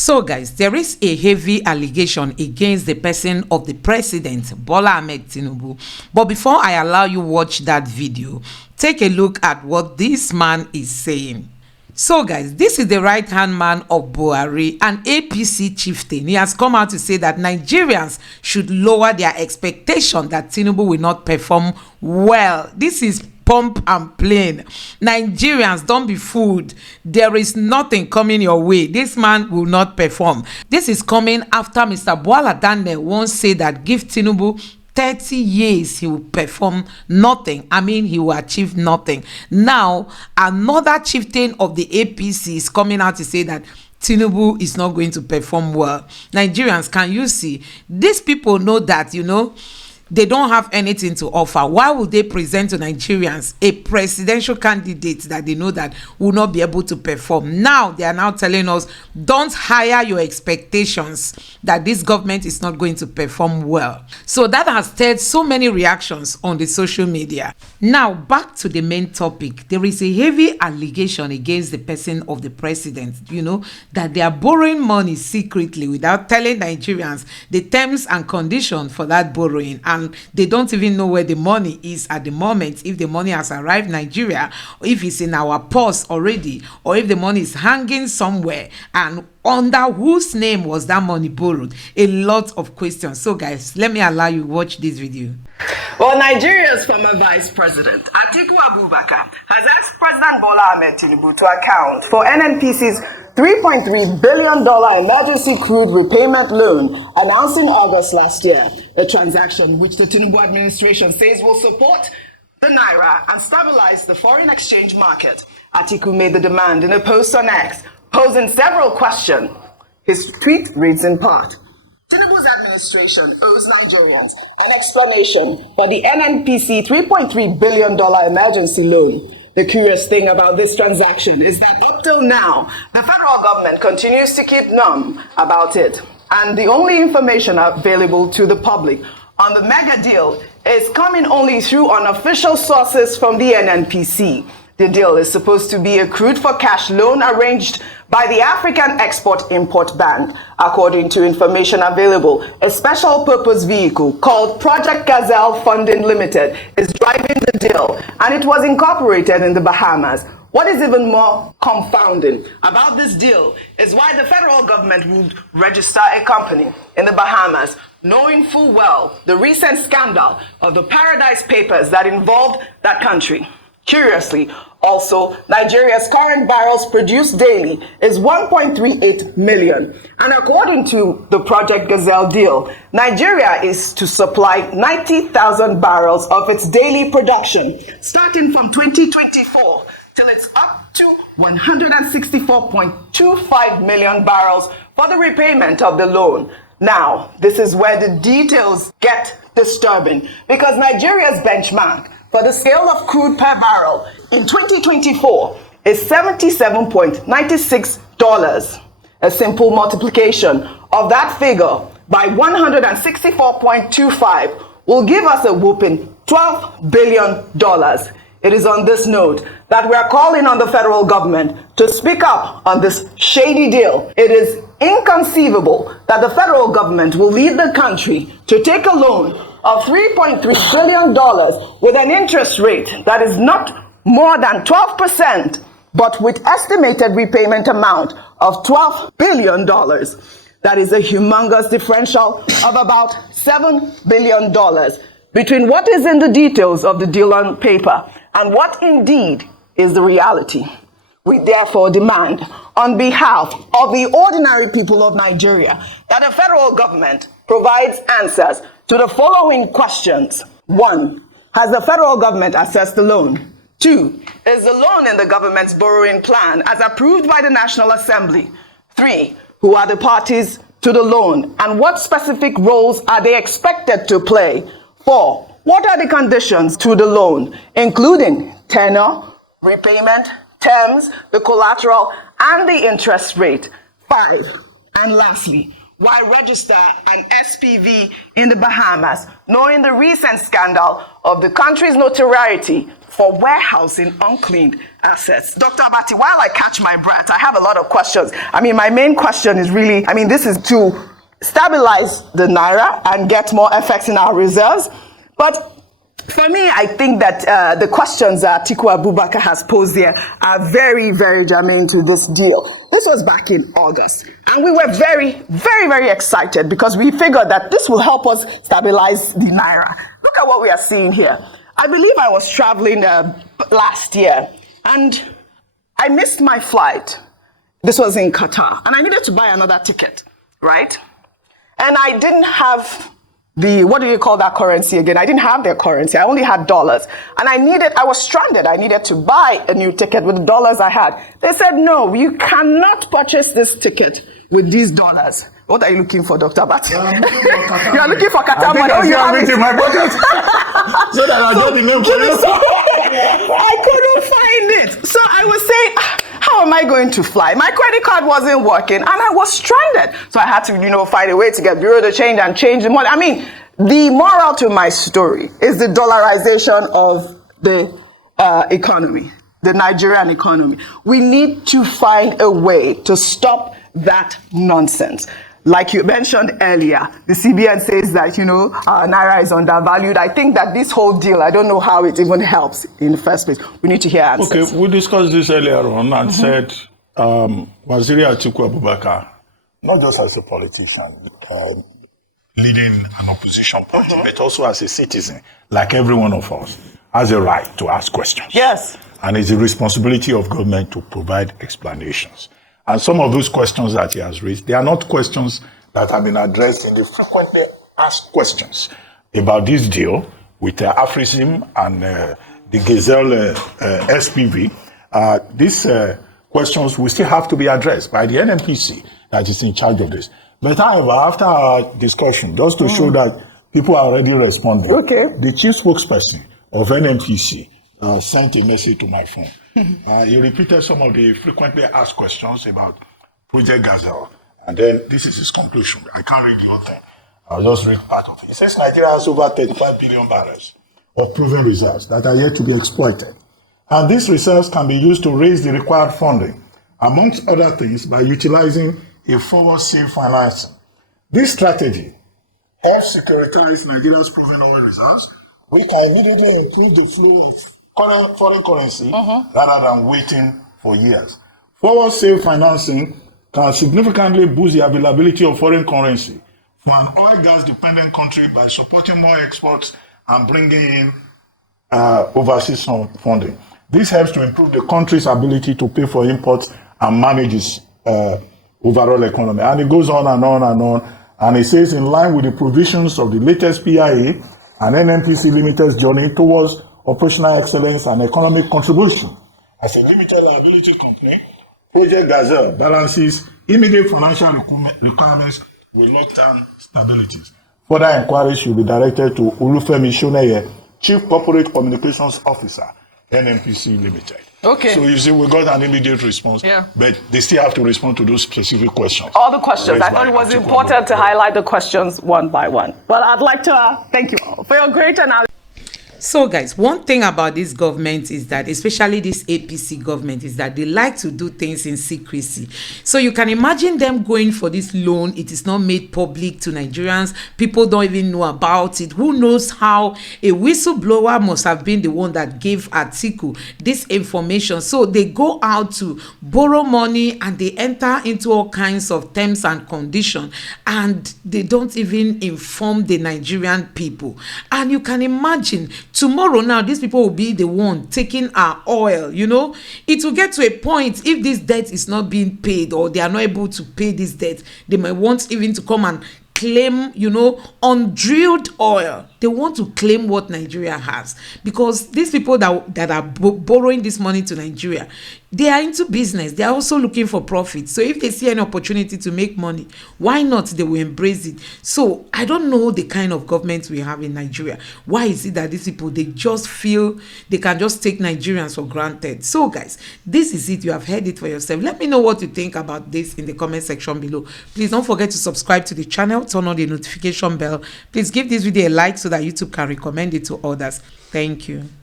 So guys, there is a heavy allegation against the person of the president, Bola Ahmed Tinubu. But before I allow you watch that video, take a look at what this man is saying. So guys, this is the right-hand man of Buhari, an APC chieftain. He has come out to say that Nigerians should lower their expectation that Tinubu will not perform well. This is pump and plain. Nigerians, don't be fooled. There is nothing coming your way. This man will not perform. This is coming after Mr. Bola Daniel once said that give Tinubu 30 years he will perform nothing. I mean, he will achieve nothing. Now, another chieftain of the APC is coming out to say that Tinubu is not going to perform well. Nigerians, can you see? These people know that, they don't have anything to offer. Why would they present to Nigerians a presidential candidate that they know that will not be able to perform? Now they are now telling us, don't hire your expectations that this government is not going to perform well. So that has stirred so many reactions on the social media. Now back to the main topic. There is a heavy allegation against the person of the president, that they are borrowing money secretly without telling Nigerians the terms and conditions for that borrowing, and they don't even know where the money is at the moment, if the money has arrived in Nigeria, or if it's in our purse already, or if the money is hanging somewhere, and under whose name was that money borrowed. A lot of questions. So guys, let me allow you watch this video. Well, Nigeria's former Vice President, Atiku Abubakar, has asked President Bola Ahmed Tinubu to account for NNPC's $3.3 billion emergency crude repayment loan announced in August last year, a transaction which the Tinubu administration says will support the naira and stabilize the foreign exchange market. Atiku made the demand in a post on X, posing several questions. His tweet reads in part, Tinubu's administration owes Nigerians an explanation for the NNPC $3.3 billion emergency loan. The curious thing about this transaction is that up till now, the federal government continues to keep numb about it. And the only information available to the public on the mega deal is coming only through unofficial sources from the NNPC. The deal is supposed to be a crude for cash loan arranged by the African Export-Import Bank. According to information available, a special purpose vehicle called Project Gazelle Funding Limited is driving the deal, and it was incorporated in the Bahamas. What is even more confounding about this deal is why the federal government would register a company in the Bahamas, knowing full well the recent scandal of the Paradise Papers that involved that country. Curiously, also, Nigeria's current barrels produced daily is 1.38 million. And according to the Project Gazelle deal, Nigeria is to supply 90,000 barrels of its daily production, starting from 2024 till it's up to 164.25 million barrels for the repayment of the loan. Now, this is where the details get disturbing, because Nigeria's benchmark for the scale of crude per barrel in 2024 is $77.96. A simple multiplication of that figure by 164.25 will give us a whopping $12 billion. It is on this note that we are calling on the federal government to speak up on this shady deal. It is inconceivable that the federal government will lead the country to take a loan of $3.3 billion with an interest rate that is not more than 12%, but with estimated repayment amount of $12 billion. That is a humongous differential of about $7 billion between what is in the details of the deal on paper and what indeed is the reality. We therefore demand, on behalf of the ordinary people of Nigeria, that the federal government provides answers to the following questions. 1. Has the federal government assessed the loan? 2. Is the loan in the government's borrowing plan as approved by the National Assembly? 3. Who are the parties to the loan, and what specific roles are they expected to play? 4. What are the conditions to the loan, including tenor, repayment, terms, the collateral, and the interest rate? 5. And lastly, Why register an SPV in the Bahamas, knowing the recent scandal of the country's notoriety for warehousing unclaimed assets? Dr. Abati, while I catch my breath, I have a lot of questions. I mean, my main question is really, this is to stabilize the Naira and get more effects in our reserves. But for me, I think that the questions that Atiku Abubakar has posed here are very, very germane to this deal. This was back in August, and we were very, very, very excited because we figured that this will help us stabilize the Naira. Look at what we are seeing here. I believe I was traveling last year, and I missed my flight. This was in Qatar, and I needed to buy another ticket, right? And I didn't have what do you call that currency again? I didn't have their currency. I only had dollars. And I was stranded. I needed to buy a new ticket with the dollars I had. They said, no, you cannot purchase this ticket with these dollars. What are you looking for, Dr. Abati? You are looking for Qatar money. Oh, you have it in my pocket. So that I get the name for you. I couldn't find it. So I was saying, how am I going to fly? My credit card wasn't working and I was stranded. So I had to, find a way to get bureau de change and change the money. The moral to my story is the dollarization of the economy, the Nigerian economy. We need to find a way to stop that nonsense. Like you mentioned earlier, the CBN says that, Naira is undervalued. I think that this whole deal, I don't know how it even helps in the first place. We need to hear answers. Okay, we discussed this earlier on and said Waziri Atiku Abubakar, not just as a politician, leading an opposition party, but also as a citizen, like every one of us, has a right to ask questions. Yes. And it's the responsibility of government to provide explanations. And some of those questions that he has raised, they are not questions that have been addressed in the frequently asked questions about this deal with Afrism and the Gazelle SPV. These questions will still have to be addressed by the NNPC that is in charge of this. But however, after our discussion, just to show that people are already responding, the chief spokesperson of NNPC sent a message to my phone. He repeated some of the frequently asked questions about Project Gazelle. And then this is his conclusion. I can't read the whole thing. I'll just read part of it. He says Nigeria has over 35 billion barrels of proven reserves that are yet to be exploited. And these reserves can be used to raise the required funding, amongst other things, by utilizing a forward sale financing. This strategy helps securitize Nigeria's proven oil reserves. We can immediately improve the flow of foreign currency rather than waiting for years. Forward sale financing can significantly boost the availability of foreign currency for an oil gas dependent country by supporting more exports and bringing in overseas funding. This helps to improve the country's ability to pay for imports and manage its overall economy. And it goes on and on and on. And it says, in line with the provisions of the latest PIA and NNPC Limited's journey towards operational excellence and economic contribution. As a limited liability company, Project Gazelle balances immediate financial requirements with long-term stabilities. Further inquiries should be directed to Olufemi Shoneye, Chief Corporate Communications Officer, NNPC Limited. Okay. So you see, we got an immediate response, but they still have to respond to those specific questions. All the questions. I thought it was important to highlight the questions one by one. Well, I'd like to thank you all for your great analysis. So guys, one thing about this government is that, especially this APC government, is that they like to do things in secrecy. So you can imagine them going for this loan. It is not made public to Nigerians. People don't even know about it. Who knows how a whistleblower must have been the one that gave Atiku this information. So they go out to borrow money and they enter into all kinds of terms and conditions, and they don't even inform the Nigerian people. And you can imagine, tomorrow now, these people will be the one taking our oil. It will get to a point, if this debt is not being paid or they are not able to pay this debt, they might want even to come and claim, undrilled oil. They want to claim what Nigeria has, because these people that are borrowing this money to Nigeria, They are into business. They are also looking for profit. So if they see any opportunity to make money, why not? They will embrace it. So I don't know the kind of government we have in Nigeria. Why is it that these people, they just feel they can just take Nigerians for granted? So guys, this is it. You have heard it for yourself. Let me know what you think about this in the comment section below. Please don't forget to subscribe to the channel, turn on the notification bell. Please give this video a like so that YouTube can recommend it to others. Thank you.